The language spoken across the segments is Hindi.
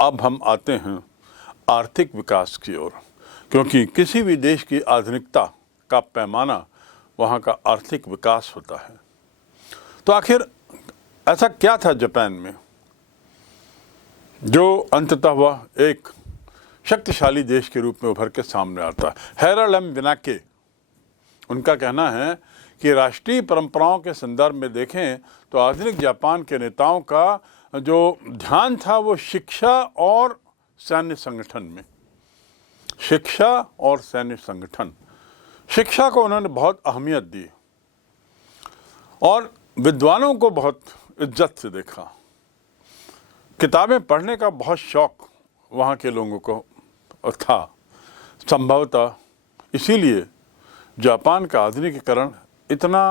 अब हम आते हैं आर्थिक विकास की ओर, क्योंकि किसी भी देश की आधुनिकता का पैमाना वहाँ का आर्थिक विकास होता है। तो आखिर ऐसा क्या था जापान में जो अंततः वह एक शक्तिशाली देश के रूप में उभर के सामने आता है? हैरोल्ड एम विनाके, उनका कहना है कि राष्ट्रीय परंपराओं के संदर्भ में देखें तो आधुनिक जापान के नेताओं का जो ध्यान था वो शिक्षा और सैन्य संगठन में, शिक्षा और सैन्य संगठन। शिक्षा को उन्होंने बहुत अहमियत दी और विद्वानों को बहुत इज्जत से देखा। किताबें पढ़ने का बहुत शौक वहाँ के लोगों को था। संभवतः इसीलिए जापान का आधुनिकीकरण इतना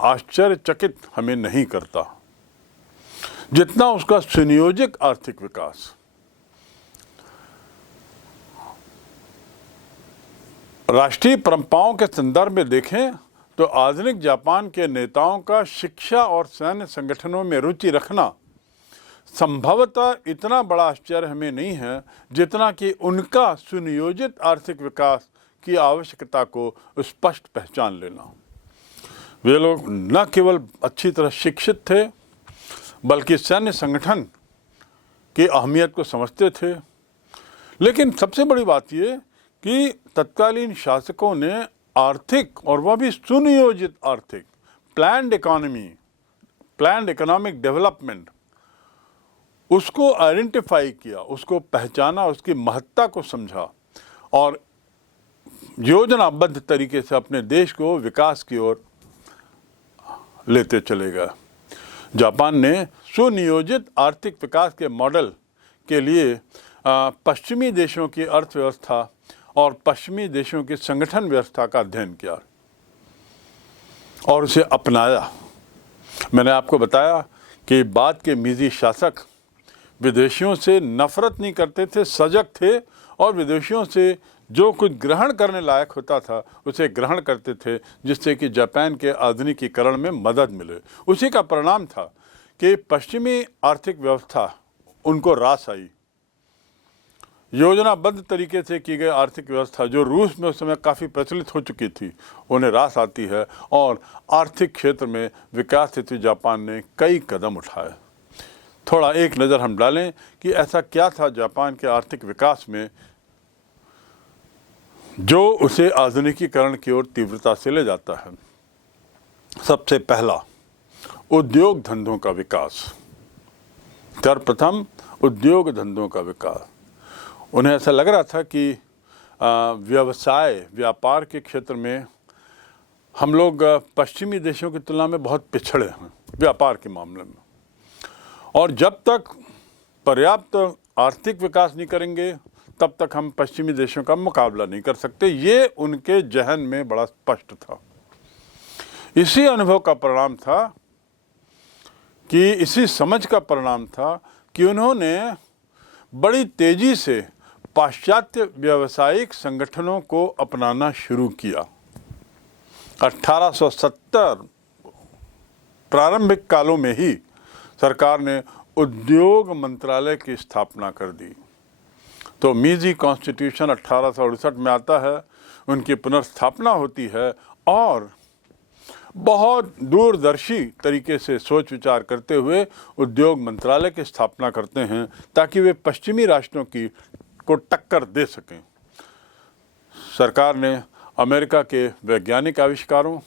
आश्चर्यचकित हमें नहीं करता जितना उसका सुनियोजित आर्थिक विकास। राष्ट्रीय परंपराओं के संदर्भ में देखें तो आधुनिक जापान के नेताओं का शिक्षा और सैन्य संगठनों में रुचि रखना संभवतः इतना बड़ा आश्चर्य हमें नहीं है जितना कि उनका सुनियोजित आर्थिक विकास की आवश्यकता को स्पष्ट पहचान लेना। वे लोग न केवल अच्छी तरह शिक्षित थे बल्कि सैन्य संगठन की अहमियत को समझते थे। लेकिन सबसे बड़ी बात ये कि तत्कालीन शासकों ने आर्थिक, और वह भी सुनियोजित आर्थिक, planned economy, planned economic development, उसको आइडेंटिफाई किया, उसको पहचाना, उसकी महत्ता को समझा और योजनाबद्ध तरीके से अपने देश को विकास की ओर लेते चले गए। जापान ने सुनियोजित आर्थिक विकास के मॉडल के लिए पश्चिमी देशों की अर्थव्यवस्था और पश्चिमी देशों की संगठन व्यवस्था का अध्ययन किया और उसे अपनाया। मैंने आपको बताया कि बाद के मीजी शासक विदेशियों से नफरत नहीं करते थे, सजग थे और विदेशियों से जो कुछ ग्रहण करने लायक होता था उसे ग्रहण करते थे, जिससे कि जापान के आधुनिकीकरण में मदद मिले। उसी का परिणाम था कि पश्चिमी आर्थिक व्यवस्था उनको रास आई। योजनाबद्ध तरीके से की गई आर्थिक व्यवस्था जो रूस में उस समय काफ़ी प्रचलित हो चुकी थी, उन्हें रास आती है और आर्थिक क्षेत्र में विकास हेतु जापान ने कई कदम उठाए। थोड़ा एक नज़र हम डालें कि ऐसा क्या था जापान के आर्थिक विकास में जो उसे आधुनिकीकरण की ओर तीव्रता से ले जाता है। सबसे पहला, उद्योग धंधों का विकास। सर्वप्रथम उद्योग धंधों का विकास। उन्हें ऐसा लग रहा था कि व्यापार के क्षेत्र में हम लोग पश्चिमी देशों की तुलना में बहुत पिछड़े हैं व्यापार के मामले में, और जब तक पर्याप्त आर्थिक विकास नहीं करेंगे तब तक हम पश्चिमी देशों का मुकाबला नहीं कर सकते। ये उनके जहन में बड़ा स्पष्ट था। इसी अनुभव का परिणाम था कि इसी समझ का परिणाम था कि उन्होंने बड़ी तेजी से पाश्चात्य व्यावसायिक संगठनों को अपनाना शुरू किया। 1870 प्रारंभिक कालों में ही सरकार ने उद्योग मंत्रालय की स्थापना कर दी। तो मीजी कॉन्स्टिट्यूशन 1868 में आता है, उनकी पुनर्स्थापना होती है और बहुत दूरदर्शी तरीके से सोच विचार करते हुए उद्योग मंत्रालय की स्थापना करते हैं ताकि वे पश्चिमी राष्ट्रों की को टक्कर दे सकें। सरकार ने अमेरिका के वैज्ञानिक आविष्कारों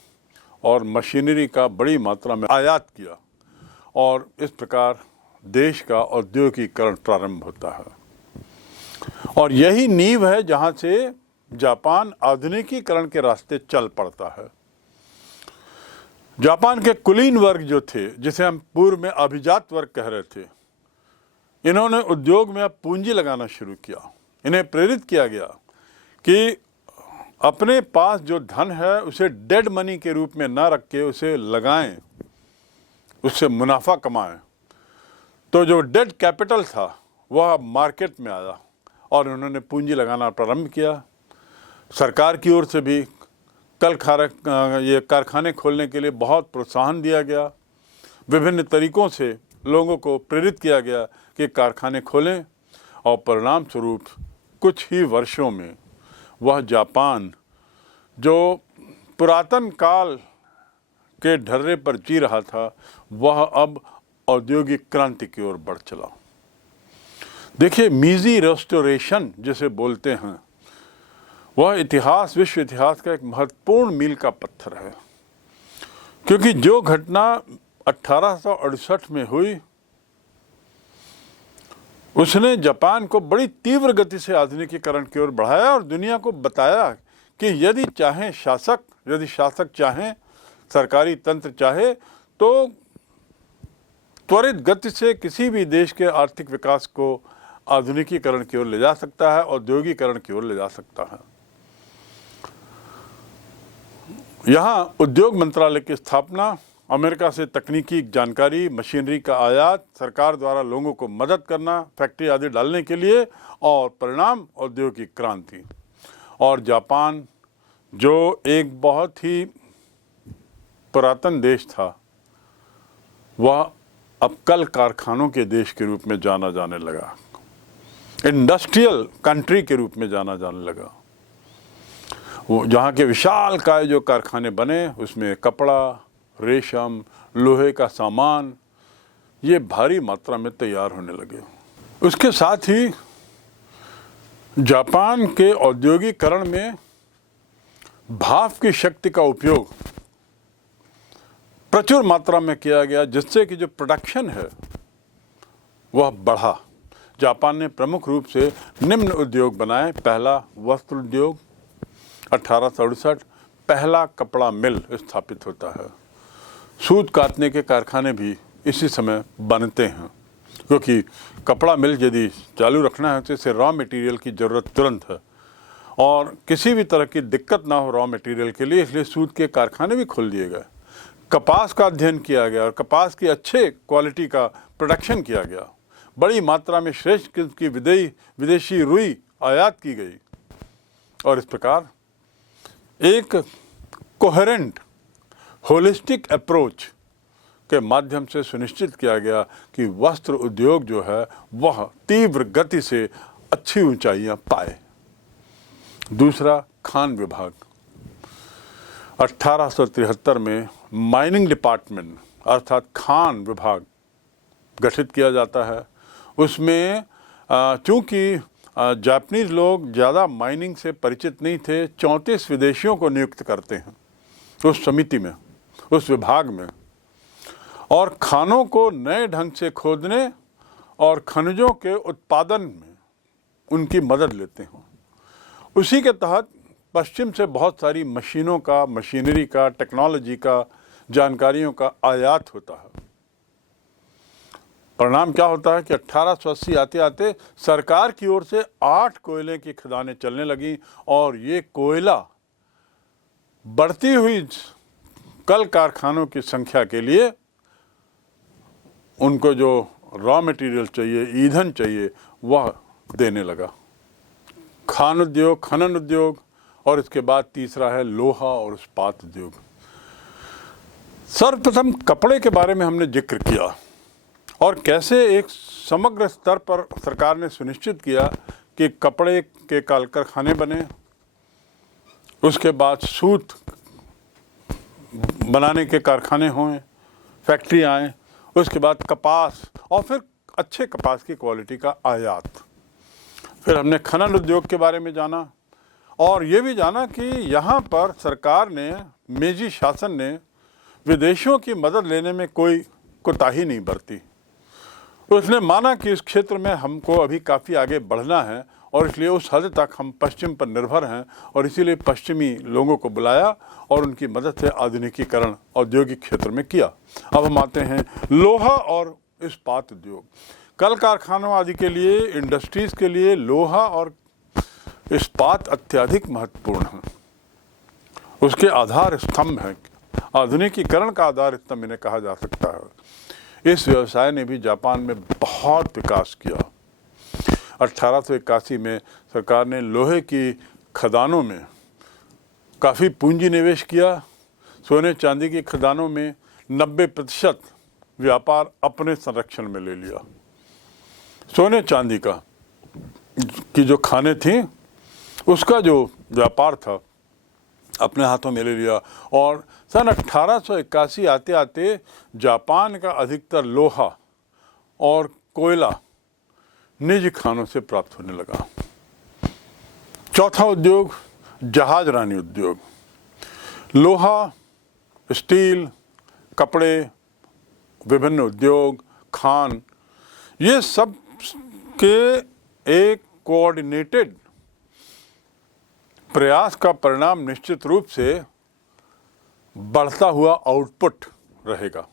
और मशीनरी का बड़ी मात्रा में आयात किया और इस प्रकार देश का औद्योगिकीकरण प्रारंभ होता है। और यही नींव है जहां से जापान आधुनिकीकरण के रास्ते चल पड़ता है। जापान के कुलीन वर्ग जो थे, जिसे हम पूर्व में अभिजात वर्ग कह रहे थे, इन्होंने उद्योग में अब पूंजी लगाना शुरू किया। इन्हें प्रेरित किया गया कि अपने पास जो धन है उसे डेड मनी के रूप में ना रख के उसे लगाएं, उससे मुनाफा कमाएं। तो जो डेड कैपिटल था वह मार्केट में आया और उन्होंने पूंजी लगाना प्रारंभ किया। सरकार की ओर से भी ये कारखाने खोलने के लिए बहुत प्रोत्साहन दिया गया। विभिन्न तरीकों से लोगों को प्रेरित किया गया कि कारखाने खोलें और परिणाम स्वरूप कुछ ही वर्षों में वह जापान जो पुरातन काल के ढर्रे पर जी रहा था, वह अब औद्योगिक क्रांति की ओर बढ़ चला। देखिए, मीजी रेस्टोरेशन जिसे बोलते हैं, वह इतिहास, विश्व इतिहास का एक महत्वपूर्ण मील का पत्थर है, क्योंकि जो घटना 1868 में हुई उसने जापान को बड़ी तीव्र गति से आधुनिकीकरण की ओर बढ़ाया और दुनिया को बताया कि यदि शासक चाहें, सरकारी तंत्र चाहे, तो त्वरित गति से किसी भी देश के आर्थिक विकास को आधुनिकीकरण की ओर ले जा सकता है, औद्योगिकरण की ओर ले जा सकता है। यहाँ उद्योग मंत्रालय की स्थापना, अमेरिका से तकनीकी जानकारी, मशीनरी का आयात, सरकार द्वारा लोगों को मदद करना फैक्ट्री आदि डालने के लिए, और परिणाम औद्योगिक क्रांति। और जापान जो एक बहुत ही पुरातन देश था, वह अब कल कारखानों के देश के रूप में जाना जाने लगा, इंडस्ट्रियल कंट्री के रूप में जाना जाने लगा। वो जहाँ के विशाल काय जो कारखाने बने, उसमें कपड़ा, रेशम, लोहे का सामान, ये भारी मात्रा में तैयार होने लगे। उसके साथ ही जापान के औद्योगिकरण में भाप की शक्ति का उपयोग प्रचुर मात्रा में किया गया, जिससे कि जो प्रोडक्शन है वह बढ़ा। जापान ने प्रमुख रूप से निम्न उद्योग बनाए। पहला वस्त्र उद्योग, 1868 पहला कपड़ा मिल स्थापित होता है। सूत काटने के कारखाने भी इसी समय बनते हैं, क्योंकि कपड़ा मिल यदि चालू रखना है तो इसे रॉ मटेरियल की ज़रूरत तुरंत है और किसी भी तरह की दिक्कत ना हो रॉ मटेरियल के लिए, इसलिए सूत के कारखाने भी खोल दिए गए। कपास का अध्ययन किया गया और कपास की अच्छे क्वालिटी का प्रोडक्शन किया गया। बड़ी मात्रा में श्रेष्ठ किस्म की विदेशी रुई आयात की गई और इस प्रकार एक कोहेरेंट होलिस्टिक अप्रोच के माध्यम से सुनिश्चित किया गया कि वस्त्र उद्योग जो है वह तीव्र गति से अच्छी ऊंचाइयां पाए। दूसरा, खान विभाग। 1873 में माइनिंग डिपार्टमेंट अर्थात खान विभाग गठित किया जाता है। उसमें चूंकि जापानीज लोग ज़्यादा माइनिंग से परिचित नहीं थे, 34 विदेशियों को नियुक्त करते हैं उस समिति में, उस विभाग में, और खानों को नए ढंग से खोदने और खनिजों के उत्पादन में उनकी मदद लेते हैं। उसी के तहत पश्चिम से बहुत सारी मशीनों का, मशीनरी का, टेक्नोलॉजी का, जानकारियों का आयात होता है। परिणाम क्या होता है कि 1880 आते आते सरकार की ओर से 8 कोयले की खदानें चलने लगी और ये कोयला बढ़ती हुई कल कारखानों की संख्या के लिए उनको जो रॉ मटेरियल चाहिए, ईंधन चाहिए, वह देने लगा। खान उद्योग, खनन उद्योग, और इसके बाद तीसरा है लोहा और इस्पात उद्योग। सर्वप्रथम कपड़े के बारे में हमने जिक्र किया और कैसे एक समग्र स्तर पर सरकार ने सुनिश्चित किया कि कपड़े के कारखाने बने, उसके बाद सूत बनाने के कारखाने हों, फैक्ट्री आए, उसके बाद कपास और फिर अच्छे कपास की क्वालिटी का आयात। फिर हमने खनन उद्योग के बारे में जाना और ये भी जाना कि यहाँ पर सरकार ने, मेजी शासन ने विदेशियों की मदद लेने में कोई कोताही नहीं बरती। उसने माना कि इस क्षेत्र में हमको अभी काफ़ी आगे बढ़ना है और इसलिए उस हद तक हम पश्चिम पर निर्भर हैं और इसीलिए पश्चिमी लोगों को बुलाया और उनकी मदद से आधुनिकीकरण औद्योगिक क्षेत्र में किया। अब हम आते हैं लोहा और इस्पात उद्योग। कल कारखानों आदि के लिए, इंडस्ट्रीज़ के लिए लोहा और इस्पात अत्यधिक महत्वपूर्ण है। उसके आधार स्तंभ हैं, आधुनिकीकरण का आधार स्तंभ इन्हें कहा जा सकता है। इस व्यवसाय ने भी जापान में बहुत विकास किया। 1881 में सरकार ने लोहे की खदानों में काफ़ी पूंजी निवेश किया। सोने चांदी की खदानों में 90% व्यापार अपने संरक्षण में ले लिया। सोने चांदी का की जो खानें थी उसका जो व्यापार था अपने हाथों में ले लिया। और सन 1881 आते आते जापान का अधिकतर लोहा और कोयला निजी खानों से प्राप्त होने लगा। चौथा उद्योग जहाज रानी उद्योग। लोहा, स्टील, कपड़े, विभिन्न उद्योग, खान, ये सब के एक कोऑर्डिनेटेड प्रयास का परिणाम निश्चित रूप से बढ़ता हुआ आउटपुट रहेगा।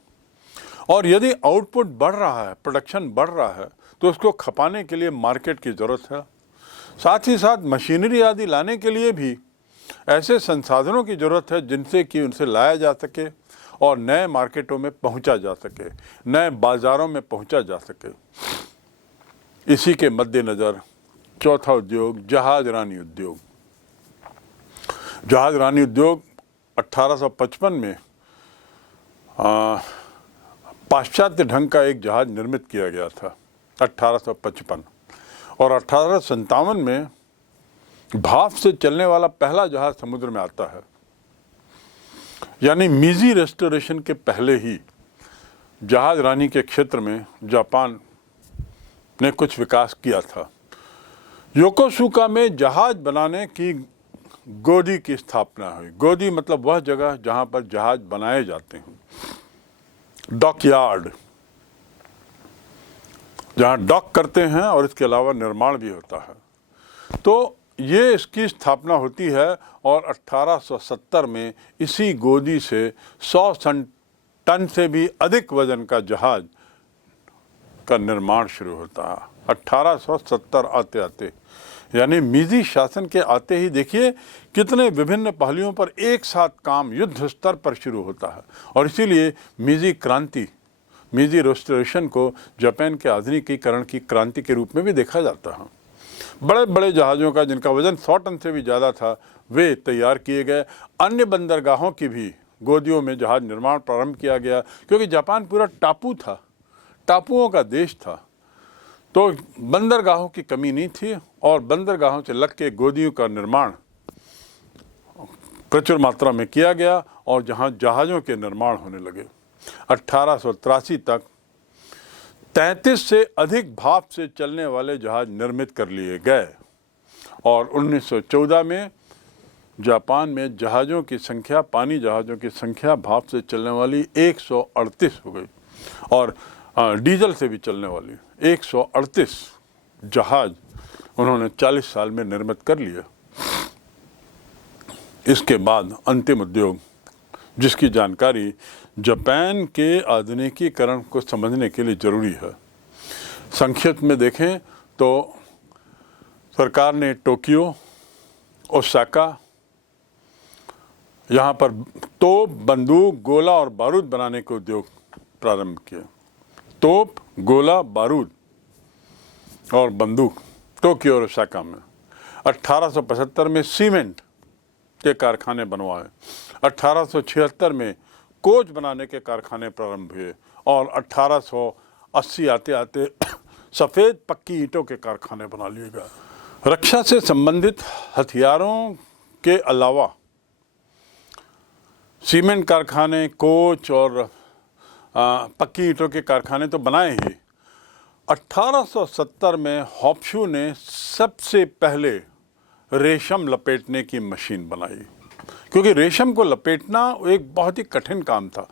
और यदि आउटपुट बढ़ रहा है, प्रोडक्शन बढ़ रहा है, तो उसको खपाने के लिए मार्केट की ज़रूरत है। साथ ही साथ मशीनरी आदि लाने के लिए भी ऐसे संसाधनों की ज़रूरत है जिनसे कि उनसे लाया जा सके और नए मार्केटों में पहुंचा जा सके, नए बाज़ारों में पहुंचा जा सके। इसी के मद्देनज़र चौथा उद्योग जहाज रानी उद्योग। जहाज रानी उद्योग 1855 में पाश्चात्य ढंग का एक जहाज निर्मित किया गया था, 1855। और 1857 में भाप से चलने वाला पहला जहाज समुद्र में आता है। यानी मीजी रेस्टोरेशन के पहले ही जहाज रानी के क्षेत्र में जापान ने कुछ विकास किया था। योकोसुका में जहाज बनाने की गोदी की स्थापना हुई। गोदी मतलब वह जगह जहां पर जहाज बनाए जाते हैं, डॉकयार्ड, जहां डॉक करते हैं और इसके अलावा निर्माण भी होता है। तो ये इसकी स्थापना होती है और 1870 में इसी गोदी से 100 टन से भी अधिक वजन का जहाज का निर्माण शुरू होता है। 1870 आते आते, यानी मीजी शासन के आते ही देखिए कितने विभिन्न पहलुओं पर एक साथ काम युद्ध स्तर पर शुरू होता है। और इसीलिए मीजी क्रांति, मीजी रेस्टोरेशन को जापान के आधुनिकीकरण की क्रांति के रूप में भी देखा जाता है। बड़े बड़े जहाज़ों का जिनका वजन 100 टन से भी ज़्यादा था वे तैयार किए गए। अन्य बंदरगाहों की भी गोदियों में जहाज निर्माण प्रारंभ किया गया, क्योंकि जापान पूरा टापू था, टापुओं का देश था, तो बंदरगाहों की कमी नहीं थी और बंदरगाहों से लग के गोदियों का निर्माण प्रचुर मात्रा में किया गया और जहां जहाज़ों के निर्माण होने लगे। 1883 तक 33 से अधिक भाप से चलने वाले जहाज निर्मित कर लिए गए और 1914 में जापान में जहाज़ों की संख्या, पानी जहाज़ों की संख्या भाप से चलने वाली 138 हो गई और डीजल से भी चलने वाली 138 जहाज उन्होंने 40 साल में निर्मित कर लिए। इसके बाद अंतिम उद्योग, जिसकी जानकारी जापान के आधुनिकीकरण को समझने के लिए ज़रूरी है। संक्षिप्त में देखें तो सरकार ने टोक्यो, ओसाका, यहाँ पर तोप, बंदूक, गोला और बारूद बनाने के उद्योग प्रारंभ किए। तोप, गोला, बारूद और बंदूक टोक्यो और ओसाका में। 1875 में सीमेंट के कारखाने बनवाए। 1876 में कोच बनाने के कारखाने प्रारंभ हुए और 1880 आते आते सफ़ेद पक्की ईंटों के कारखाने बना लिए गए। रक्षा से संबंधित हथियारों के अलावा सीमेंट कारखाने, कोच और पक्की ईंटों के कारखाने तो बनाए ही। 1870 में हॉप्शू ने सबसे पहले रेशम लपेटने की मशीन बनाई, क्योंकि रेशम को लपेटना एक बहुत ही कठिन काम था,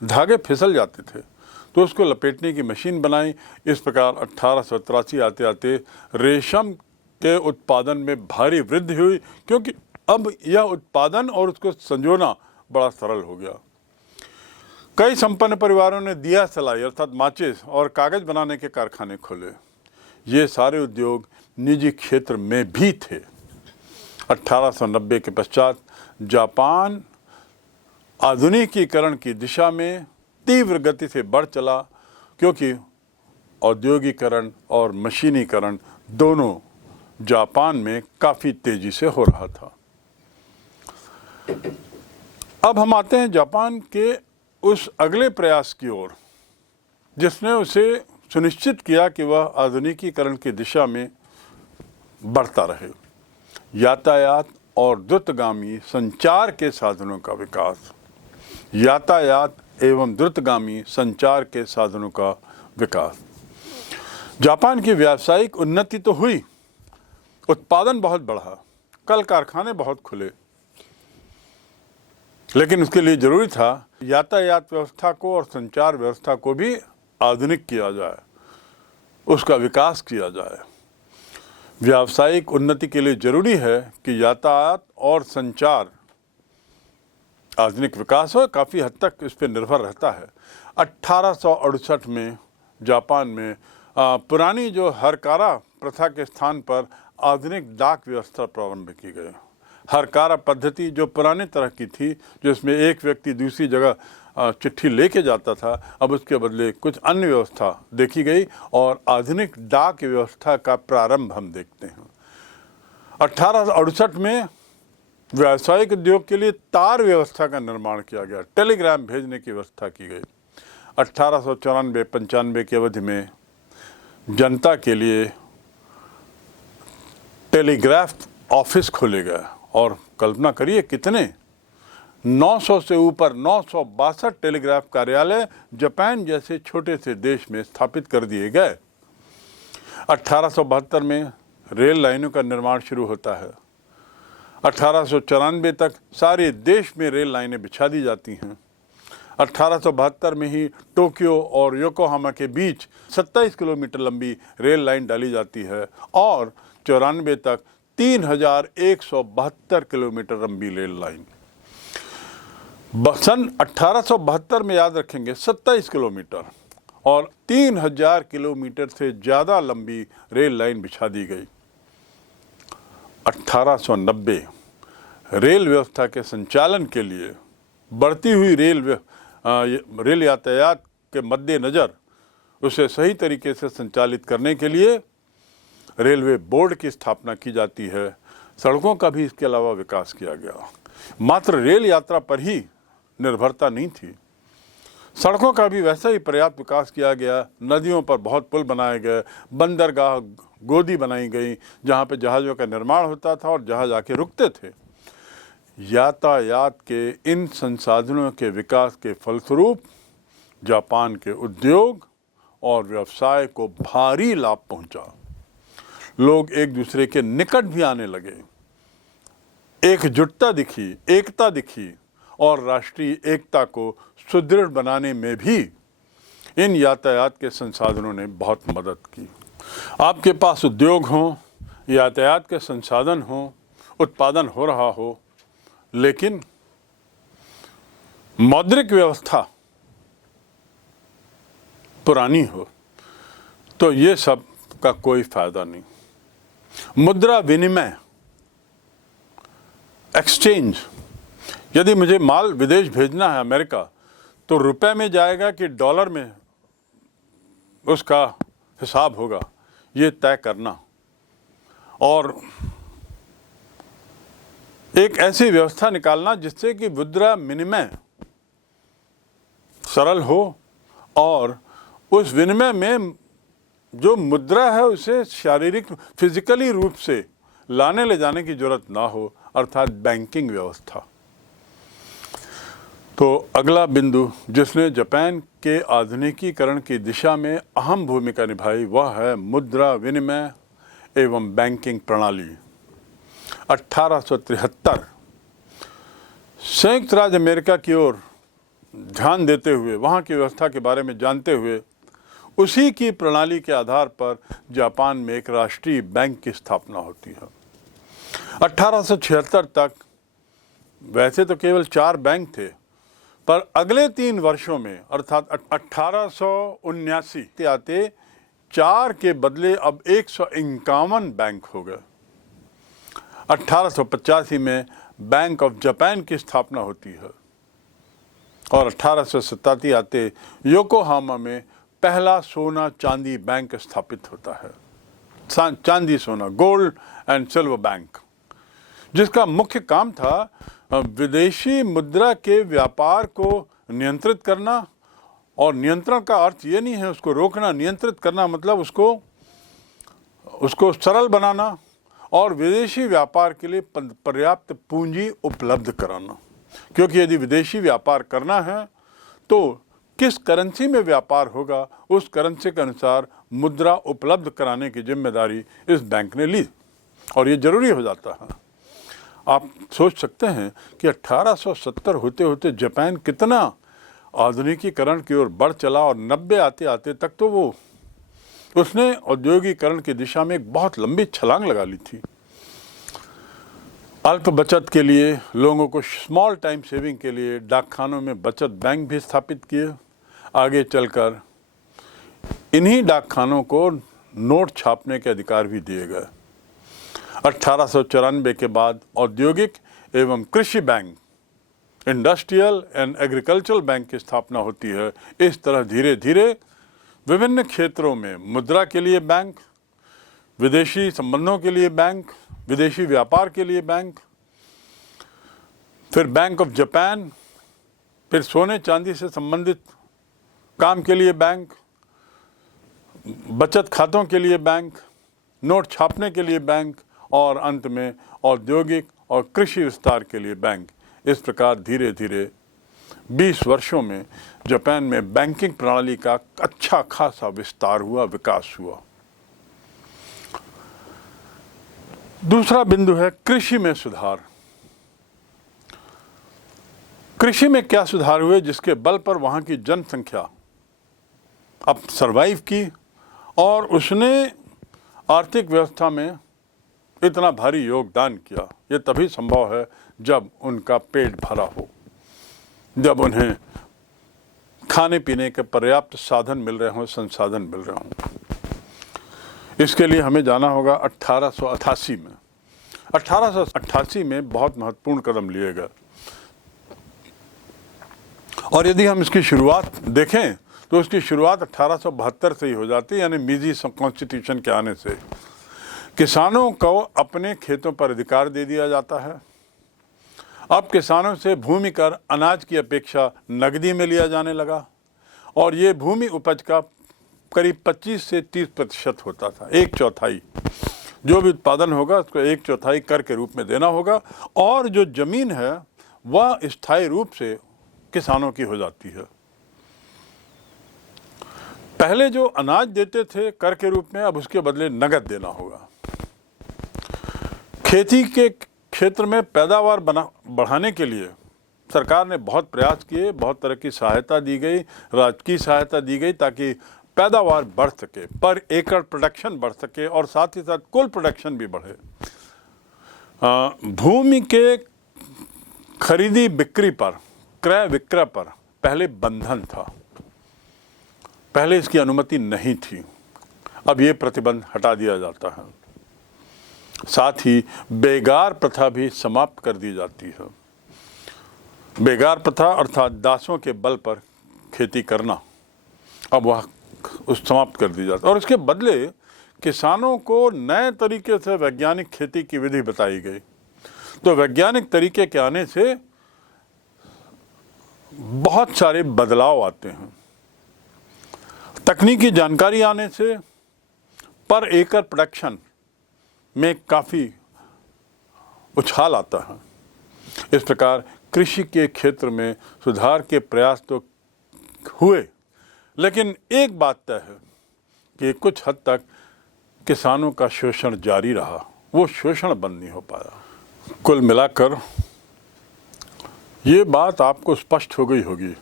धागे फिसल जाते थे, तो उसको लपेटने की मशीन बनाई। इस प्रकार 1883 आते आते रेशम के उत्पादन में भारी वृद्धि हुई, क्योंकि अब यह उत्पादन और उसको संजोना बड़ा सरल हो गया। कई संपन्न परिवारों ने दिया सलाई अर्थात माचिस और कागज बनाने के कारखाने खोले। ये सारे उद्योग निजी क्षेत्र में भी थे। 1890 के पश्चात जापान आधुनिकीकरण की दिशा में तीव्र गति से बढ़ चला, क्योंकि औद्योगिकरण और मशीनीकरण दोनों जापान में काफ़ी तेज़ी से हो रहा था। अब हम आते हैं जापान के उस अगले प्रयास की ओर, जिसने उसे सुनिश्चित किया कि वह आधुनिकीकरण की दिशा में बढ़ता रहे। यातायात और द्रुतगामी संचार के साधनों का विकास, यातायात एवं द्रुतगामी संचार के साधनों का विकास। जापान की व्यावसायिक उन्नति तो हुई, उत्पादन बहुत बढ़ा, कल कारखाने बहुत खुले, लेकिन उसके लिए जरूरी था यातायात व्यवस्था को और संचार व्यवस्था को भी आधुनिक किया जाए, उसका विकास किया जाए। व्यावसायिक उन्नति के लिए जरूरी है कि यातायात और संचार आधुनिक विकास हो। काफ़ी हद तक इस पर निर्भर रहता है। 1868 में जापान में पुरानी जो हरकारा प्रथा के स्थान पर आधुनिक डाक व्यवस्था प्रारंभ की गई। हरकारा पद्धति जो पुरानी तरह की थी, जिसमें एक व्यक्ति दूसरी जगह चिट्ठी लेके जाता था, अब उसके बदले कुछ अन्य व्यवस्था देखी गई और आधुनिक डाक व्यवस्था का प्रारंभ हम देखते हैं। 1868 में व्यावसायिक उद्योग के लिए तार व्यवस्था का निर्माण किया गया, टेलीग्राम भेजने की व्यवस्था की गई। 1894-95 की अवधि में जनता के लिए टेलीग्राफ ऑफिस खोले गए और कल्पना करिए कितने 900 से ऊपर 962 टेलीग्राफ कार्यालय जापान जैसे छोटे से देश में स्थापित कर दिए गए। 1872 में रेल लाइनों का निर्माण शुरू होता है। 1894 तक सारे देश में रेल लाइनें बिछा दी जाती हैं। 1872 में ही टोक्यो और योकोहामा के बीच 27 किलोमीटर लंबी रेल लाइन डाली जाती है और 94 तक 3172 किलोमीटर लंबी रेल लाइन। सन 1872 में याद रखेंगे 27 किलोमीटर और 3000 किलोमीटर से ज़्यादा लंबी रेल लाइन बिछा दी गई। 1890 रेल व्यवस्था के संचालन के लिए बढ़ती हुई रेल यातायात के मद्देनज़र उसे सही तरीके से संचालित करने के लिए रेलवे बोर्ड की स्थापना की जाती है। सड़कों का भी इसके अलावा विकास किया गया। मात्र रेल यात्रा पर ही निर्भरता नहीं थी, सड़कों का भी वैसा ही पर्याप्त विकास किया गया। नदियों पर बहुत पुल बनाए गए, बंदरगाह गोदी बनाई गई जहाँ पे जहाज़ों का निर्माण होता था और जहाज़ आके रुकते थे। यातायात के इन संसाधनों के विकास के फलस्वरूप जापान के उद्योग और व्यवसाय को भारी लाभ पहुंचा। लोग एक दूसरे के निकट भी आने लगे, एकजुटता दिखी, एकता दिखी और राष्ट्रीय एकता को सुदृढ़ बनाने में भी इन यातायात के संसाधनों ने बहुत मदद की। आपके पास उद्योग हो, यातायात के संसाधन हो, उत्पादन हो रहा हो, लेकिन मौद्रिक व्यवस्था पुरानी हो तो ये सब का कोई फायदा नहीं। मुद्रा विनिमय, एक्सचेंज, यदि मुझे माल विदेश भेजना है अमेरिका, तो रुपए में जाएगा कि डॉलर में उसका हिसाब होगा, ये तय करना और एक ऐसी व्यवस्था निकालना जिससे कि मुद्रा विनिमय सरल हो और उस विनिमय में जो मुद्रा है उसे शारीरिक फिजिकली रूप से लाने ले जाने की जरूरत ना हो, अर्थात बैंकिंग व्यवस्था। तो अगला बिंदु जिसने जापान के आधुनिकीकरण की दिशा में अहम भूमिका निभाई वह है मुद्रा विनिमय एवं बैंकिंग प्रणाली। 1873 संयुक्त राज्य अमेरिका की ओर ध्यान देते हुए, वहाँ की व्यवस्था के बारे में जानते हुए, उसी की प्रणाली के आधार पर जापान में एक राष्ट्रीय बैंक की स्थापना होती है। 1876 तक वैसे तो केवल 4 बैंक थे, पर अगले 3 वर्षों में अर्थात 1879 के आते 4 के बदले अब 151 बैंक हो गए। 1885 में बैंक ऑफ जापान की स्थापना होती है और 1887 आते योकोहामा में पहला सोना चांदी बैंक स्थापित होता है। चांदी सोना, गोल्ड एंड सिल्वर बैंक, जिसका मुख्य काम था विदेशी मुद्रा के व्यापार को नियंत्रित करना। और नियंत्रण का अर्थ ये नहीं है उसको रोकना, नियंत्रित करना मतलब उसको सरल बनाना और विदेशी व्यापार के लिए पर्याप्त पूंजी उपलब्ध कराना, क्योंकि यदि विदेशी व्यापार करना है तो किस करेंसी में व्यापार होगा उस करेंसी के अनुसार मुद्रा उपलब्ध कराने की जिम्मेदारी इस बैंक ने ली, और ये जरूरी हो जाता है। आप सोच सकते हैं कि 1870 होते होते जापान कितना आधुनिकीकरण की ओर बढ़ चला, और 90 आते आते तक तो उसने औद्योगिकरण की दिशा में एक बहुत लंबी छलांग लगा ली थी। अल्प बचत के लिए, लोगों को स्मॉल टाइम सेविंग के लिए डाकखानों में बचत बैंक भी स्थापित किए। आगे चलकर इन्हीं डाकखानों को नोट छापने के अधिकार भी दिए गए। 1894 के बाद औद्योगिक एवं कृषि bank, industrial and agricultural bank की स्थापना होती है। इस तरह धीरे धीरे विभिन्न क्षेत्रों में मुद्रा के लिए बैंक, विदेशी संबंधों के लिए बैंक, विदेशी व्यापार के लिए बैंक, फिर बैंक ऑफ जापान, फिर सोने चांदी से संबंधित काम के लिए बैंक, बचत खातों के लिए बैंक, नोट छापने के लिए बैंक, और अंत में औद्योगिक और कृषि विस्तार के लिए बैंक। इस प्रकार धीरे धीरे 20 वर्षों में जापान में बैंकिंग प्रणाली का अच्छा खासा विस्तार हुआ, विकास हुआ। दूसरा बिंदु है कृषि में सुधार। कृषि में क्या सुधार हुए जिसके बल पर वहां की जनसंख्या अब सरवाइव की, और उसने आर्थिक व्यवस्था में इतना भारी योगदान किया। ये तभी संभव है जब उनका पेट भरा हो, जब उन्हें खाने पीने के पर्याप्त साधन मिल रहे हों, संसाधन मिल रहे हों। इसके लिए हमें जाना होगा 1888 में। 1888 में बहुत महत्वपूर्ण कदम लिए गए, और यदि हम इसकी शुरुआत देखें तो उसकी शुरुआत 1872 से ही हो जाती है, यानी मीजी कॉन्स्टिट्यूशन के आने से। किसानों को अपने खेतों पर अधिकार दे दिया जाता है। अब किसानों से भूमि कर अनाज की अपेक्षा नकदी में लिया जाने लगा, और ये भूमि उपज का करीब 25 से 30% होता था। 1/4 जो भी उत्पादन होगा उसको 1/4 कर के रूप में देना होगा, और जो जमीन है वह स्थायी रूप से किसानों की हो जाती है। पहले जो अनाज देते थे कर के रूप में, अब उसके बदले नगद देना होगा। खेती के क्षेत्र में पैदावार बढ़ाने के लिए सरकार ने बहुत प्रयास किए, बहुत तरह की सहायता दी गई, राजकीय सहायता दी गई, ताकि पैदावार बढ़ सके, पर एकड़ प्रोडक्शन बढ़ सके, और साथ ही साथ कुल प्रोडक्शन भी बढ़े। भूमि के खरीदी बिक्री पर, क्रय विक्रय पर पहले बंधन था, पहले इसकी अनुमति नहीं थी। अब ये प्रतिबंध हटा दिया जाता है। साथ ही बेगार प्रथा भी समाप्त कर दी जाती है। बेगार प्रथा अर्थात दासों के बल पर खेती करना, अब वह समाप्त कर दी जाती है, और इसके बदले किसानों को नए तरीके से वैज्ञानिक खेती की विधि बताई गई। तो वैज्ञानिक तरीके के आने से बहुत सारे बदलाव आते हैं। तकनीकी जानकारी आने से पर एकड़ प्रोडक्शन में काफ़ी उछाल आता है। इस प्रकार कृषि के क्षेत्र में सुधार के प्रयास तो हुए, लेकिन एक बात तय है कि कुछ हद तक किसानों का शोषण जारी रहा, वो शोषण बंद नहीं हो पाया। कुल मिलाकर ये बात आपको स्पष्ट हो गई होगी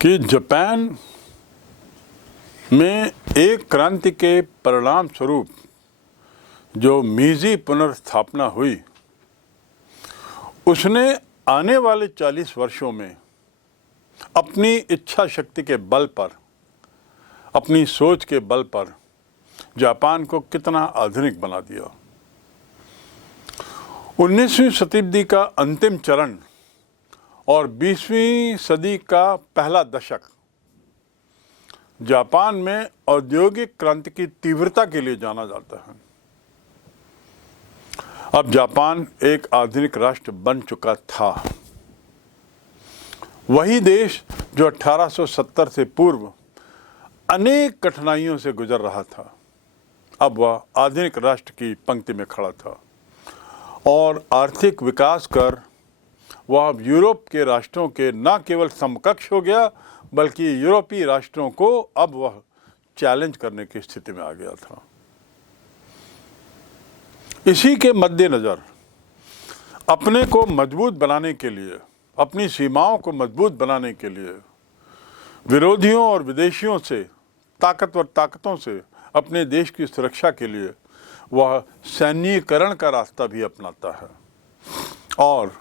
कि जापान में एक क्रांति के परिणाम स्वरूप जो मीजी पुनर्स्थापना हुई, उसने आने वाले 40 वर्षों में अपनी इच्छा शक्ति के बल पर, अपनी सोच के बल पर जापान को कितना आधुनिक बना दिया। 19वीं शताब्दी का अंतिम चरण और 20वीं सदी का पहला दशक जापान में औद्योगिक क्रांति की तीव्रता के लिए जाना जाता है। अब जापान एक आधुनिक राष्ट्र बन चुका था। वही देश जो 1870 से पूर्व अनेक कठिनाइयों से गुजर रहा था, अब वह आधुनिक राष्ट्र की पंक्ति में खड़ा था और आर्थिक विकास कर वह अब यूरोप के राष्ट्रों के न केवल समकक्ष हो गया बल्कि यूरोपीय राष्ट्रों को अब वह चैलेंज करने की स्थिति में आ गया था। इसी के मद्देनज़र अपने को मजबूत बनाने के लिए, अपनी सीमाओं को मजबूत बनाने के लिए विरोधियों और विदेशियों से, ताकतवर ताकतों से अपने देश की सुरक्षा के लिए वह सैन्यीकरण का रास्ता भी अपनाता है। और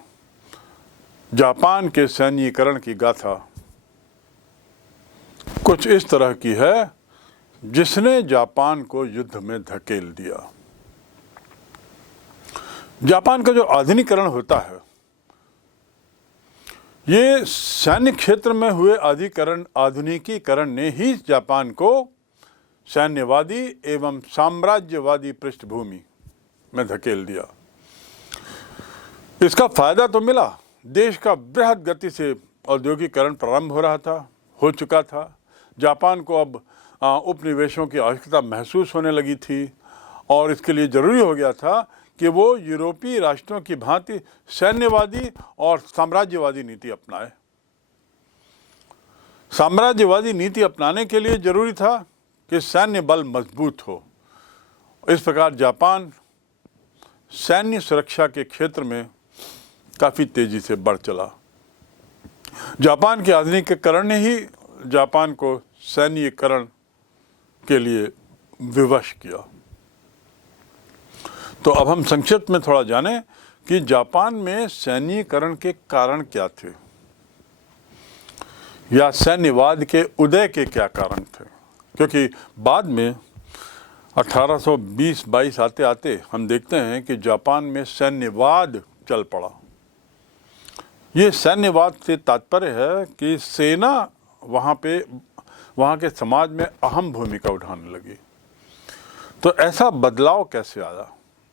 जापान के सैन्यीकरण की गाथा कुछ इस तरह की है जिसने जापान को युद्ध में धकेल दिया। जापान का जो आधुनिकीकरण होता है, ये सैन्य क्षेत्र में हुए आधुनिकीकरण ने ही जापान को सैन्यवादी एवं साम्राज्यवादी पृष्ठभूमि में धकेल दिया। इसका फायदा तो मिला, देश का बृहद गति से औद्योगिकरण प्रारंभ हो चुका था। जापान को अब उपनिवेशों की आवश्यकता महसूस होने लगी थी और इसके लिए जरूरी हो गया था कि वो यूरोपीय राष्ट्रों की भांति सैन्यवादी और साम्राज्यवादी नीति अपनाए। साम्राज्यवादी नीति अपनाने के लिए जरूरी था कि सैन्य बल मजबूत हो। इस प्रकार जापान सैन्य सुरक्षा के क्षेत्र में काफ़ी तेजी से बढ़ चला। जापान के आधुनिकीकरण ने ही जापान को सैन्यीकरण के लिए विवश किया। तो अब हम संक्षिप्त में थोड़ा जानें कि जापान में सैन्यीकरण के कारण क्या थे या सैन्यवाद के उदय के क्या कारण थे, क्योंकि बाद में 1820-22 आते आते हम देखते हैं कि जापान में सैन्यवाद चल पड़ा। ये सैन्यवाद से तात्पर्य है कि सेना वहाँ के समाज में अहम भूमिका उठाने लगी। तो ऐसा बदलाव कैसे आया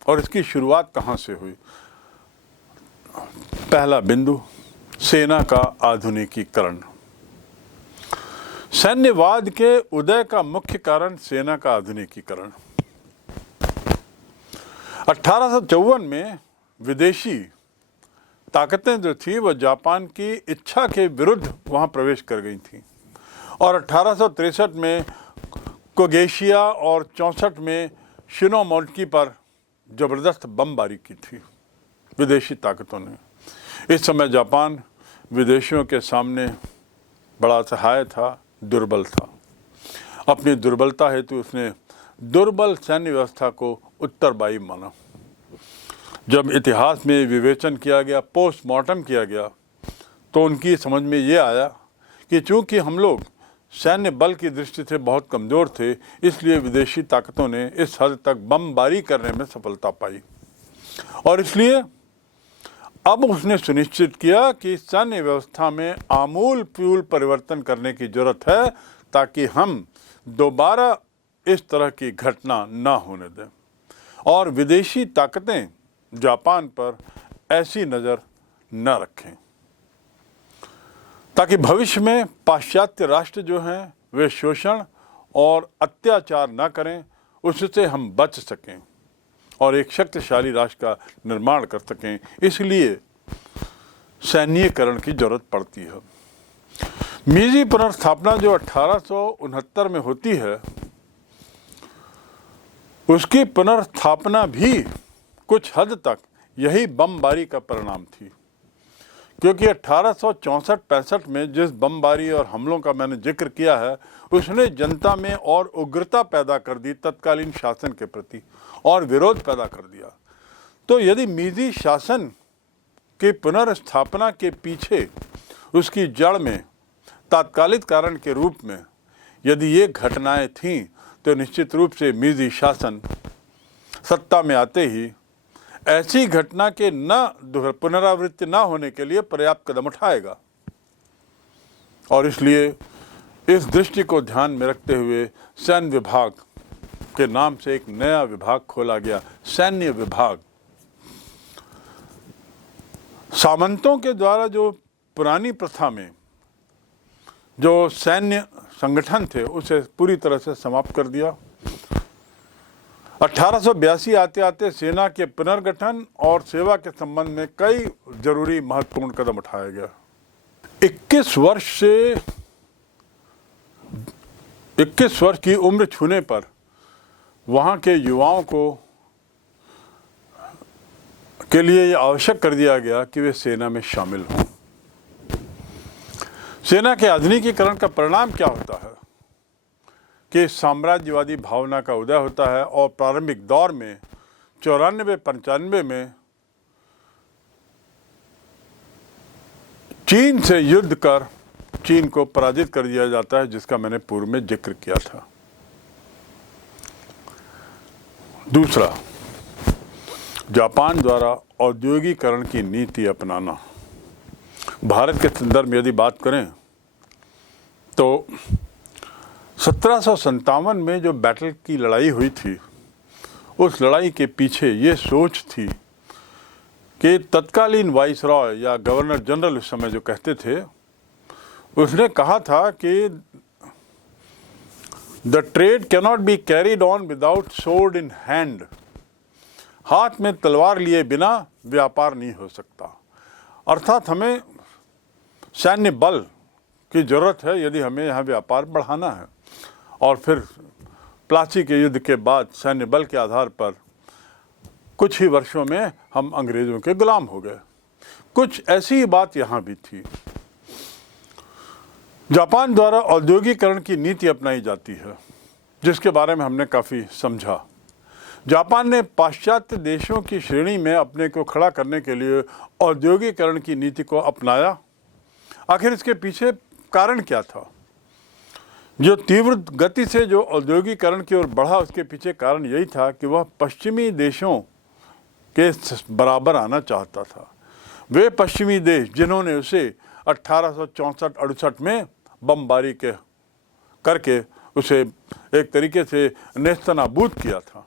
और इसकी शुरुआत कहाँ से हुई? पहला बिंदु, सेना का आधुनिकीकरण। सैन्यवाद के उदय का मुख्य कारण सेना का आधुनिकीकरण। 1854 में विदेशी ताकतें जो थी वह जापान की इच्छा के विरुद्ध वहां प्रवेश कर गई थी और 1863 में कोगेशिया और 64 में शिनोमोटोकी पर जबरदस्त बमबारी की थी विदेशी ताकतों ने। इस समय जापान विदेशियों के सामने बड़ा असहाय था, दुर्बल था। अपनी दुर्बलता हेतु उसने दुर्बल सैन्य व्यवस्था को उत्तरदायी माना। जब इतिहास में विवेचन किया गया, पोस्टमार्टम किया गया, तो उनकी समझ में ये आया कि चूंकि हम लोग सैन्य बल की दृष्टि से बहुत कमज़ोर थे, इसलिए विदेशी ताकतों ने इस हद तक बमबारी करने में सफलता पाई और इसलिए अब उसने सुनिश्चित किया कि सैन्य व्यवस्था में आमूल परिवर्तन करने की जरूरत है ताकि हम दोबारा इस तरह की घटना न होने दें और विदेशी ताकतें जापान पर ऐसी नज़र न रखें ताकि भविष्य में पाश्चात्य राष्ट्र जो हैं वे शोषण और अत्याचार न करें, उससे हम बच सकें और एक शक्तिशाली राष्ट्र का निर्माण कर सकें। इसलिए सैन्यीकरण की जरूरत पड़ती है। मीजी पुनर्स्थापना जो 1869 में होती है, उसकी पुनर्स्थापना भी कुछ हद तक यही बमबारी का परिणाम थी, क्योंकि 1864-65 में जिस बमबारी और हमलों का मैंने जिक्र किया है, उसने जनता में और उग्रता पैदा कर दी तत्कालीन शासन के प्रति और विरोध पैदा कर दिया। तो यदि मीजी शासन के पुनर्स्थापना के पीछे उसकी जड़ में तात्कालिक कारण के रूप में यदि ये घटनाएं थीं, तो निश्चित रूप से मीजी शासन सत्ता में आते ही ऐसी घटना के पुनरावृत्ति न होने के लिए पर्याप्त कदम उठाएगा और इसलिए इस दृष्टि को ध्यान में रखते हुए सैन्य विभाग के नाम से एक नया विभाग खोला गया, सैन्य विभाग। सामंतों के द्वारा जो पुरानी प्रथा में जो सैन्य संगठन थे उसे पूरी तरह से समाप्त कर दिया 1882 आते आते सेना के पुनर्गठन और सेवा के संबंध में कई जरूरी महत्वपूर्ण कदम उठाया गया। 21 वर्ष की उम्र छूने पर वहाँ के युवाओं के लिए यह आवश्यक कर दिया गया कि वे सेना में शामिल हों। सेना के आधुनिकीकरण का परिणाम क्या होता है कि साम्राज्यवादी भावना का उदय होता है और प्रारंभिक दौर में 94-95 में चीन से युद्ध कर चीन को पराजित कर दिया जाता है, जिसका मैंने पूर्व में जिक्र किया था। दूसरा, जापान द्वारा औद्योगिकरण की नीति अपनाना। भारत के संदर्भ में यदि बात करें तो 1757 में जो बैटल की लड़ाई हुई थी, उस लड़ाई के पीछे ये सोच थी कि तत्कालीन वाइसरॉय या गवर्नर जनरल उस समय जो कहते थे, उसने कहा था कि the trade cannot be carried on without sword in hand. हाथ में तलवार लिए बिना व्यापार नहीं हो सकता। अर्थात हमें सैन्य बल की जरूरत है यदि हमें यहाँ व्यापार बढ़ाना है। और फिर प्लासी के युद्ध के बाद सैन्य बल के आधार पर कुछ ही वर्षों में हम अंग्रेजों के गुलाम हो गए। कुछ ऐसी ही बात यहाँ भी थी। जापान द्वारा औद्योगिकरण की नीति अपनाई जाती है, जिसके बारे में हमने काफ़ी समझा। जापान ने पाश्चात्य देशों की श्रेणी में अपने को खड़ा करने के लिए औद्योगिकरण की नीति को अपनाया। आखिर इसके पीछे कारण क्या था? जो तीव्र गति से जो औद्योगिकरण की ओर बढ़ा, उसके पीछे कारण यही था कि वह पश्चिमी देशों के बराबर आना चाहता था। वे पश्चिमी देश जिन्होंने उसे 1864-68 में बमबारी करके उसे एक तरीके से नेस्तनाबूद किया था।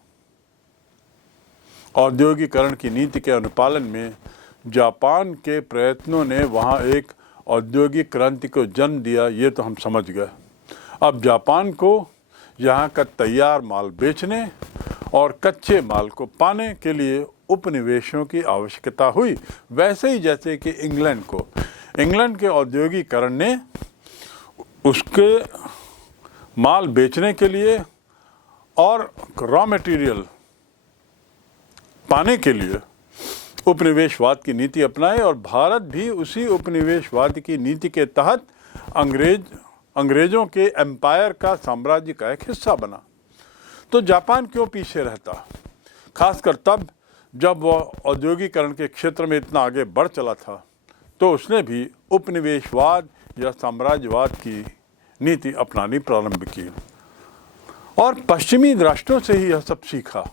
औद्योगिकरण की नीति के अनुपालन में जापान के प्रयत्नों ने वहाँ एक औद्योगिक क्रांति को जन्म दिया, ये तो हम समझ गए। अब जापान को यहाँ का तैयार माल बेचने और कच्चे माल को पाने के लिए उपनिवेशों की आवश्यकता हुई, वैसे ही जैसे कि इंग्लैंड के औद्योगिकरण ने उसके माल बेचने के लिए और रॉ मटेरियल पाने के लिए उपनिवेशवाद की नीति अपनाई, और भारत भी उसी उपनिवेशवाद की नीति के तहत अंग्रेजों के एम्पायर का साम्राज्य का एक हिस्सा बना। तो जापान क्यों पीछे रहता? खासकर तब जब वह औद्योगिकरण के क्षेत्र में इतना आगे बढ़ चला था, तो उसने भी उपनिवेशवाद या साम्राज्यवाद की नीति अपनानी प्रारंभ की और पश्चिमी राष्ट्रों से ही यह सब सीखा।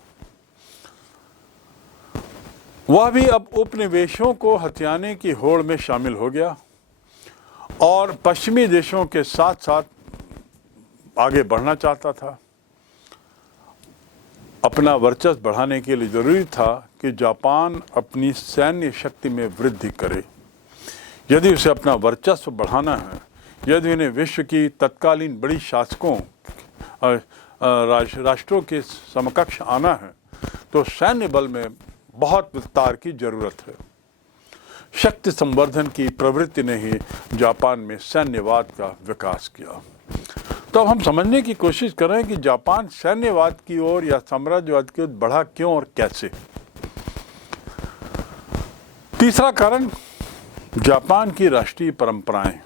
वह भी अब उपनिवेशों को हथियाने की होड़ में शामिल हो गया और पश्चिमी देशों के साथ साथ आगे बढ़ना चाहता था। अपना वर्चस्व बढ़ाने के लिए जरूरी था कि जापान अपनी सैन्य शक्ति में वृद्धि करे। यदि उसे अपना वर्चस्व बढ़ाना है, यदि उन्हें विश्व की तत्कालीन बड़ी शासकों राष्ट्रों के समकक्ष आना है, तो सैन्य बल में बहुत विस्तार की जरूरत है। शक्ति संवर्धन की प्रवृत्ति ने ही जापान में सैन्यवाद का विकास किया। तो अब हम समझने की कोशिश कर रहे हैं कि जापान सैन्यवाद की ओर या साम्राज्यवाद की ओर बढ़ा क्यों और कैसे। तीसरा कारण, जापान की राष्ट्रीय परंपराएं।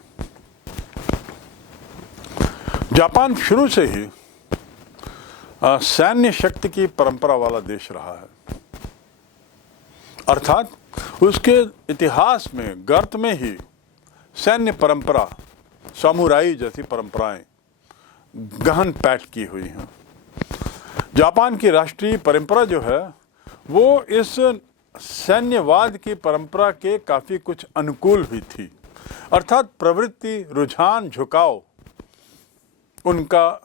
जापान शुरू से ही सैन्य शक्ति की परंपरा वाला देश रहा है। अर्थात उसके इतिहास में गर्त में ही सैन्य परंपरा, सामुराई जैसी परंपराएं गहन पैठ की हुई हैं। जापान की राष्ट्रीय परंपरा जो है वो इस सैन्यवाद की परंपरा के काफ़ी कुछ अनुकूल हुई थी। अर्थात प्रवृत्ति, रुझान, झुकाव उनका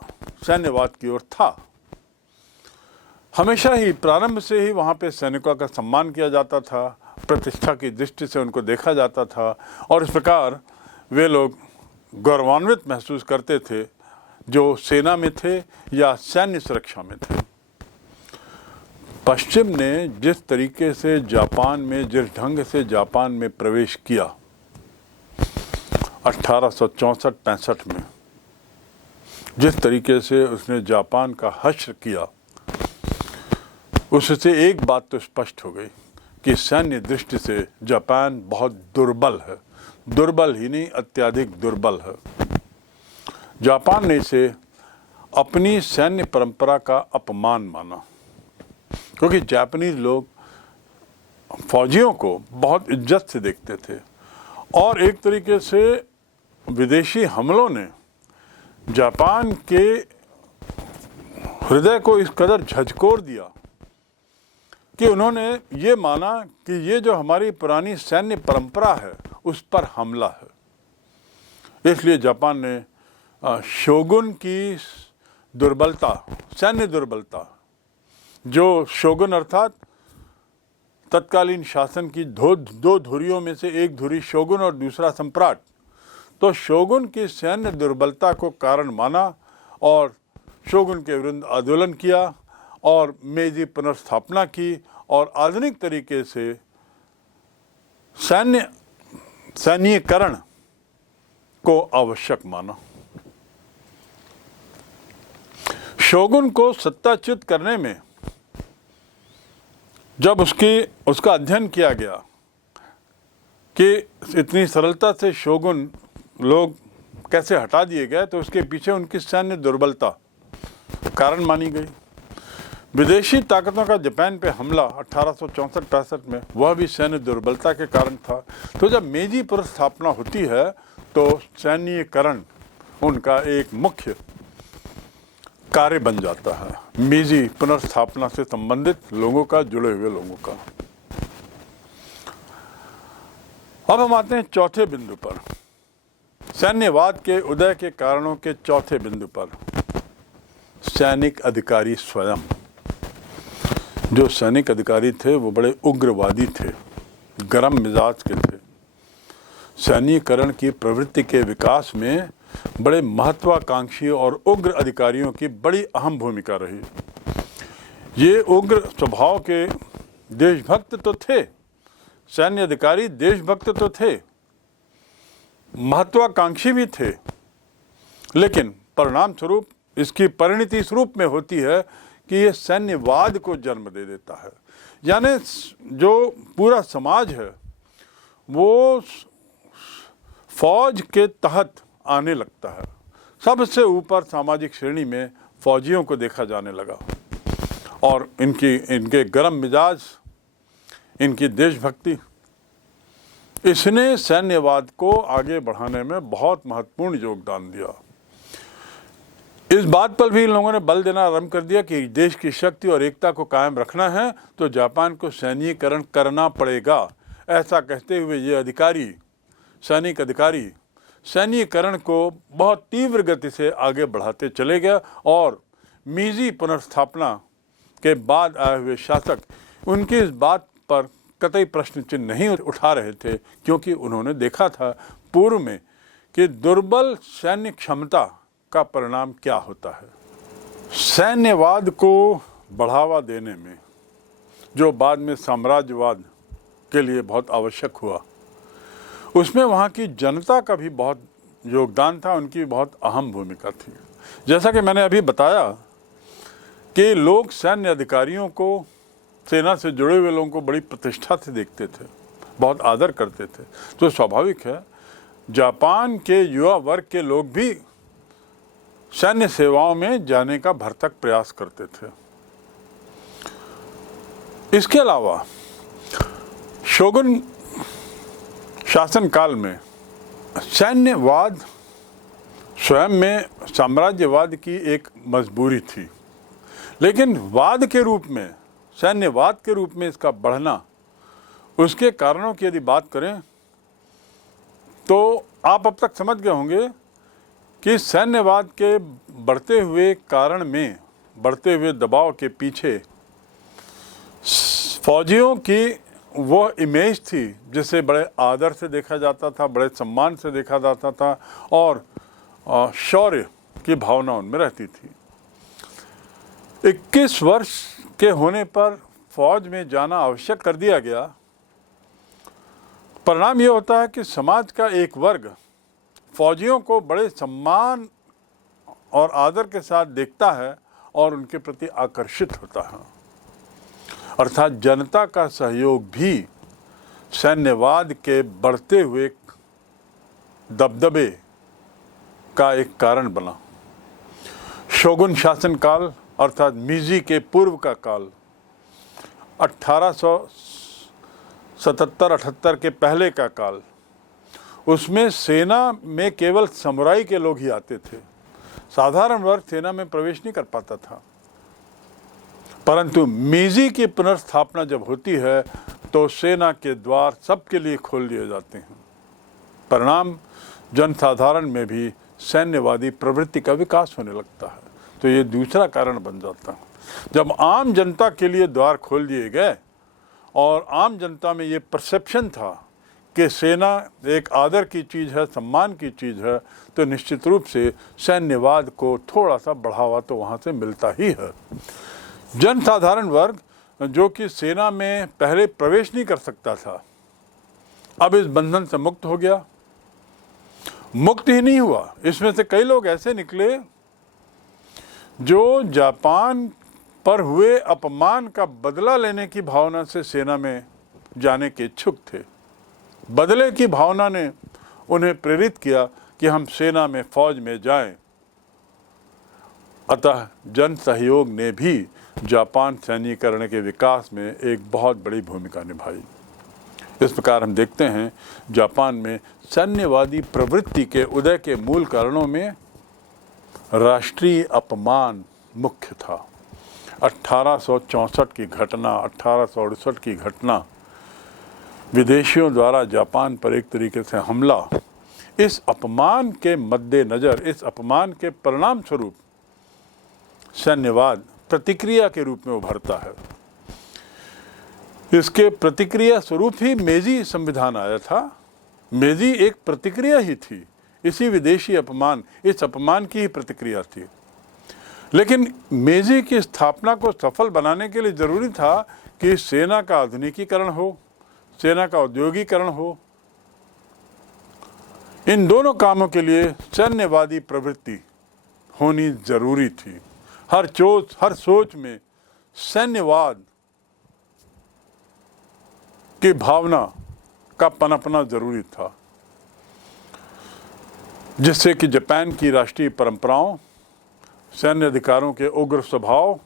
सैन्यवाद की ओर था। हमेशा ही प्रारंभ से ही वहाँ पे सैनिकों का सम्मान किया जाता था, प्रतिष्ठा की दृष्टि से उनको देखा जाता था और इस प्रकार वे लोग गौरवान्वित महसूस करते थे जो सेना में थे या सैन्य सुरक्षा में थे। पश्चिम ने जिस तरीके से जापान में, जिस ढंग से जापान में प्रवेश किया 1864-65 में, जिस तरीके से उसने जापान का हश्र किया, उससे एक बात तो स्पष्ट हो गई कि सैन्य दृष्टि से जापान बहुत दुर्बल है। दुर्बल ही नहीं, अत्यधिक दुर्बल है। जापान ने इसे अपनी सैन्य परंपरा का अपमान माना, क्योंकि जापानीज लोग फौजियों को बहुत इज्जत से देखते थे और एक तरीके से विदेशी हमलों ने जापान के हृदय को इस कदर झकझोर दिया कि उन्होंने ये माना कि ये जो हमारी पुरानी सैन्य परंपरा है उस पर हमला है। इसलिए जापान ने शोगुन की दुर्बलता, सैन्य दुर्बलता, जो शोगुन अर्थात तत्कालीन शासन की दो धुरियों में से एक धुरी शोगुन और दूसरा सम्राट, तो शोगुन की सैन्य दुर्बलता को कारण माना और शोगुन के विरुद्ध आंदोलन किया और मेजी पुनर्स्थापना की और आधुनिक तरीके से सैन्यीकरण को आवश्यक माना। शोगुन को सत्ताच्युत करने में जब उसका अध्ययन किया गया कि इतनी सरलता से शोगुन लोग कैसे हटा दिए गए, तो उसके पीछे उनकी सैन्य दुर्बलता कारण मानी गई। विदेशी ताकतों का जापान पे हमला 1864-65 में, वह भी सैन्य दुर्बलता के कारण था। तो जब मेजी पुनर्स्थापना होती है तो सैन्यीकरण उनका एक मुख्य कार्य बन जाता है, मेजी पुनर्स्थापना से संबंधित लोगों का, जुड़े हुए लोगों का। अब हम आते हैं चौथे बिंदु पर, सैन्यवाद के उदय के कारणों के चौथे बिंदु पर। सैनिक अधिकारी स्वयं, जो सैनिक अधिकारी थे वो बड़े उग्रवादी थे, गरम मिजाज के थे। सैन्यीकरण की प्रवृत्ति के विकास में बड़े महत्वाकांक्षी और उग्र अधिकारियों की बड़ी अहम भूमिका रही। ये उग्र स्वभाव के देशभक्त तो थे, सैन्य अधिकारी देशभक्त तो थे, महत्वाकांक्षी भी थे, लेकिन परिणाम स्वरूप इसकी परिणति इस रूप में होती है कि ये सैन्यवाद को जन्म दे देता है। यानी जो पूरा समाज है वो फौज के तहत आने लगता है। सबसे ऊपर सामाजिक श्रेणी में फौजियों को देखा जाने लगा और इनके गरम मिजाज, इनकी देशभक्ति, इसने सैन्यवाद को आगे बढ़ाने में बहुत महत्वपूर्ण योगदान दिया। इस बात पर भी इन लोगों ने बल देना आरंभ कर दिया कि देश की शक्ति और एकता को कायम रखना है तो जापान को सैन्यीकरण करना पड़ेगा। ऐसा कहते हुए ये अधिकारी, सैनिक अधिकारी, सैन्यीकरण को बहुत तीव्र गति से आगे बढ़ाते चले गए और मेजी पुनर्स्थापना के बाद आए हुए शासक उनकी इस बात पर कतई प्रश्न चिन्ह नहीं उठा रहे थे, क्योंकि उन्होंने देखा था पूर्व में कि दुर्बल सैन्य क्षमता का परिणाम क्या होता है। सैन्यवाद को बढ़ावा देने में जो बाद में साम्राज्यवाद के लिए बहुत आवश्यक हुआ, उसमें वहाँ की जनता का भी बहुत योगदान था, उनकी बहुत अहम भूमिका थी। जैसा कि मैंने अभी बताया कि लोग सैन्य अधिकारियों को, सेना से जुड़े हुए लोगों को बड़ी प्रतिष्ठा से देखते थे, बहुत आदर करते थे। तो स्वाभाविक है जापान के युवा वर्ग के लोग भी सैन्य सेवाओं में जाने का भरसक प्रयास करते थे। इसके अलावा शोगुन शासनकाल में सैन्यवाद स्वयं में साम्राज्यवाद की एक मजबूरी थी, लेकिन वाद के रूप में, सैन्यवाद के रूप में इसका बढ़ना, उसके कारणों की यदि बात करें तो आप अब तक समझ गए होंगे कि सैन्यवाद के बढ़ते हुए कारण में, बढ़ते हुए दबाव के पीछे फौजियों की वो इमेज थी जिसे बड़े आदर से देखा जाता था, बड़े सम्मान से देखा जाता था और शौर्य की भावना उनमें रहती थी। 21 वर्ष के होने पर फौज में जाना आवश्यक कर दिया गया, परिणाम ये होता है कि समाज का एक वर्ग फौजियों को बड़े सम्मान और आदर के साथ देखता है और उनके प्रति आकर्षित होता है। अर्थात जनता का सहयोग भी सैन्यवाद के बढ़ते हुए दबदबे का एक कारण बना। शोगुन शासन काल अर्थात मीजी के पूर्व का काल 1877-78 के पहले का काल, उसमें सेना में केवल समुराई के लोग ही आते थे। साधारण वर्ग सेना में प्रवेश नहीं कर पाता था। परंतु मीजी की पुनर्स्थापना जब होती है तो सेना के द्वार सबके लिए खोल दिए जाते हैं। परिणाम जनसाधारण में भी सैन्यवादी प्रवृत्ति का विकास होने लगता है। तो ये दूसरा कारण बन जाता है। जब आम जनता के लिए द्वार खोल दिए गए और आम जनता में ये परसेप्शन था कि सेना एक आदर की चीज़ है, सम्मान की चीज़ है, तो निश्चित रूप से सैन्यवाद को थोड़ा सा बढ़ावा तो वहाँ से मिलता ही है। जनसाधारण वर्ग जो कि सेना में पहले प्रवेश नहीं कर सकता था, अब इस बंधन से मुक्त हो गया। मुक्त ही नहीं हुआ, इसमें से कई लोग ऐसे निकले जो जापान पर हुए अपमान का बदला लेने की भावना से सेना में जाने के इच्छुक थे। बदले की भावना ने उन्हें प्रेरित किया कि हम सेना में, फौज में जाएं। अतः जन सहयोग ने भी जापान सैन्यीकरण के विकास में एक बहुत बड़ी भूमिका निभाई। इस प्रकार हम देखते हैं जापान में सैन्यवादी प्रवृत्ति के उदय के मूल कारणों में राष्ट्रीय अपमान मुख्य था। 1864 की घटना, 1868 की घटना, विदेशियों द्वारा जापान पर एक तरीके से हमला, इस अपमान के मद्देनज़र, इस अपमान के परिणाम स्वरूप सैन्यवाद प्रतिक्रिया के रूप में उभरता है। इसके प्रतिक्रिया स्वरूप ही मेजी संविधान आया था। मेजी एक प्रतिक्रिया ही थी, इसी विदेशी अपमान, इस अपमान की ही प्रतिक्रिया थी। लेकिन मेजी की स्थापना को सफल बनाने के लिए ज़रूरी था कि सेना का आधुनिकीकरण हो, सेना का औद्योगिकरण हो। इन दोनों कामों के लिए सैन्यवादी प्रवृत्ति होनी जरूरी थी। हर सोच में सैन्यवाद की भावना का पनपना जरूरी था, जिससे कि जापान की राष्ट्रीय परंपराओं, सैन्य अधिकारों के उग्र स्वभाव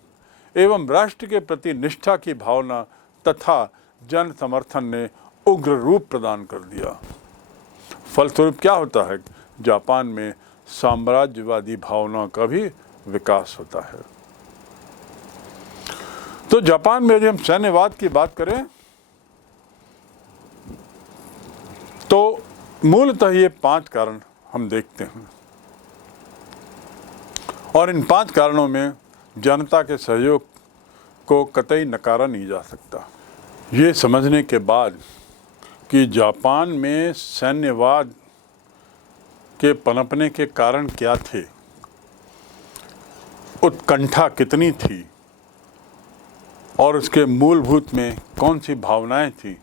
एवं राष्ट्र के प्रति निष्ठा की भावना तथा जन समर्थन ने उग्र रूप प्रदान कर दिया। फलस्वरूप क्या होता है, जापान में साम्राज्यवादी भावना का भी विकास होता है। तो जापान में यदि हम सैन्यवाद की बात करें तो मूलतः ये 5 कारण हम देखते हैं, और इन 5 कारणों में जनता के सहयोग को कतई नकारा नहीं जा सकता। ये समझने के बाद कि जापान में सैन्यवाद के पनपने के कारण क्या थे, उत्कंठा कितनी थी और उसके मूलभूत में कौन सी भावनाएं थी,